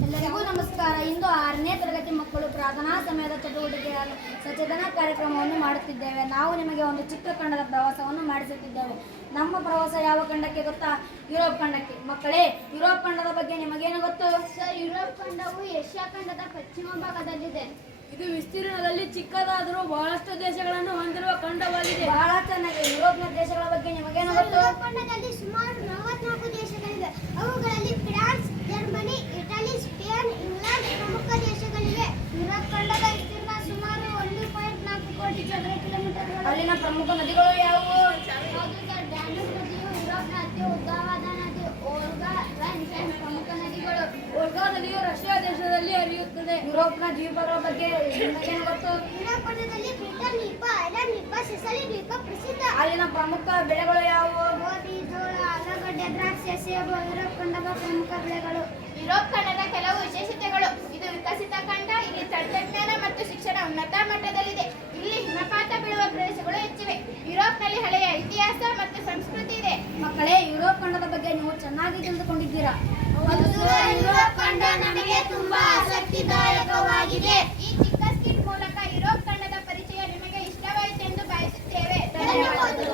ಎಲ್ಲರಿಗೂ ನಮಸ್ಕಾರ. ಇಂದು 6ನೇ ತರಗತಿ ಮಕ್ಕಳು ಪ್ರಾರ್ಥನಾ ಸಮಯದ ಚಟುವಟಿಕೆಯ ಸಚೇತನ ಕಾರ್ಯಕ್ರಮವನ್ನು ಮಾಡುತ್ತಿದ್ದೇವೆ. ನಾವು ನಿಮಗೆ ಒಂದು ಚಿಕ್ಕ ಖಂಡದ ಪ್ರವಾಸವನ್ನು ಮಾಡಿಸುತ್ತಿದ್ದೇವೆ. ನಮ್ಮ ಪ್ರವಾಸ ಯಾವ ಖಂಡಕ್ಕೆ ಗೊತ್ತಾ? ಯುರೋಪ್ ಖಂಡಕ್ಕೆ. ಮಕ್ಕಳೇ, ಯುರೋಪ್ ಖಂಡದ ಬಗ್ಗೆ ನಿಮಗೇನು ಗೊತ್ತು? ಸರ್, ಯುರೋಪ್ ಖಂಡವು ಏಷ್ಯಾ ಖಂಡದ ಪಶ್ಚಿಮ ಭಾಗದಲ್ಲಿದೆ. ಇದು ವಿಸ್ತೀರ್ಣದಲ್ಲಿ ಚಿಕ್ಕದಾದರೂ ಬಹಳಷ್ಟು ದೇಶಗಳನ್ನು ಹೊಂದಿರುವ ಖಂಡವಾಗಿದೆ. ಬಹಳ ಚೆನ್ನಾಗಿ. ಯುರೋಪ್ನ ದೇಶಗಳ ಬಗ್ಗೆ ನಿಮಗೇನು ಗೊತ್ತು? ಯುರೋಪ್ ಖಂಡದಲ್ಲಿ ಸುಮಾರು 44 ದೇಶಗಳಿವೆ. ಅವುಗಳಲ್ಲಿ France, Germany, Italy, Spain, England ಪ್ರಮುಖ ದೇಶಗಳಿವೆ. ಯುರೋಪ್ ಖಂಡದ ವಿಸ್ತೀರ್ಣ ಸುಮಾರು 1.4 ಕೋಟಿ ಚದರ ಕಿಲೋಮೀಟರ್ಗಳು. ಅಲ್ಲಿನ ಪ್ರಮುಖ ನದಿಗಳು ಯಾವುವು? ಡ್ಯಾನ್ಯೂಬ್ ನದಿಯು ಯುರೋಪ್ನ ಅತಿ ಉದ್ದವಾದ ನದಿ. ಓಲ್ಗಾ, ರೈನ್ ಪ್ರಮುಖ ನದಿಗಳು. ವೋಲ್ಗಾ ನದಿಯು ರಷ್ಯಾ ದೇಶದಲ್ಲಿ ಹರಿಯುತ್ತದೆ. ಯುರೋಪ್ನ ದ್ವೀಪಗಳ ಬಗ್ಗೆ ನಿಮಗೇನು ಗೊತ್ತು? ಯುರೋಪ್ ಖಂಡದಲ್ಲಿ ಬ್ರಿಟನ್ ದ್ವೀಪ, ಐರ್ಲೆಂಡ್ ದ್ವೀಪ, ಸಿಸಿಲಿ ದ್ವೀಪ ಪ್ರಸಿದ್ಧ. ಅಲ್ಲಿನ ಪ್ರಮುಖ ಬೆಳೆಗಳು ಯಾವುವು? ಗೋಧಿ, ಜೋಳ, ಆಲೂಗಡ್ಡೆ, ದ್ರಾಕ್ಷಿ, ಸೇಬು ಯುರೋಪ್ ಖಂಡದ ಪ್ರಮುಖ ಬೆಳೆಗಳು. ಯುರೋಪ್ ಖಂಡದ ಕೆಲವು ವಿಶೇಷತೆಗಳು. ಇದು ವಿಕಸಿತ ಖಂಡ. ಇಲ್ಲಿ ತಂತ್ರಜ್ಞಾನ ಮತ್ತು ಶಿಕ್ಷಣ ಉನ್ನತ ಮಟ್ಟದಲ್ಲಿದೆ. ಇಲ್ಲಿ ಹಿಮಪಾತ ಬೀಳುವ ಪ್ರದೇಶಗಳು ಹೆಚ್ಚಿವೆ. ಯುರೋಪ್ನಲ್ಲಿ ಹಳೆಯ ಇತಿಹಾಸ ಮತ್ತು ಸಂಸ್ಕೃತಿ ಇದೆ. ಮಕ್ಕಳೇ, ಯುರೋಪ್ ಖಂಡದ ಬಗ್ಗೆ ನೀವು ಚೆನ್ನಾಗಿ ತಿಳಿದುಕೊಂಡಿದ್ದೀರಾ. ಯುರೋಪ್ ಖಂಡ ನಮಗೆ ತುಂಬಾ ಆಸಕ್ತಿದಾಯಕವಾಗಿದೆ. ಈ ಚಿಕ್ಕ ಸ್ಕಿಟ್ ಮೂಲಕ ಯುರೋಪ್ ಖಂಡದ ಪರಿಚಯ ನಿಮಗೆ ಇಷ್ಟವಾಯಿತೆಂದು ಭಾವಿಸುತ್ತೇವೆ. ಧನ್ಯವಾದಗಳು.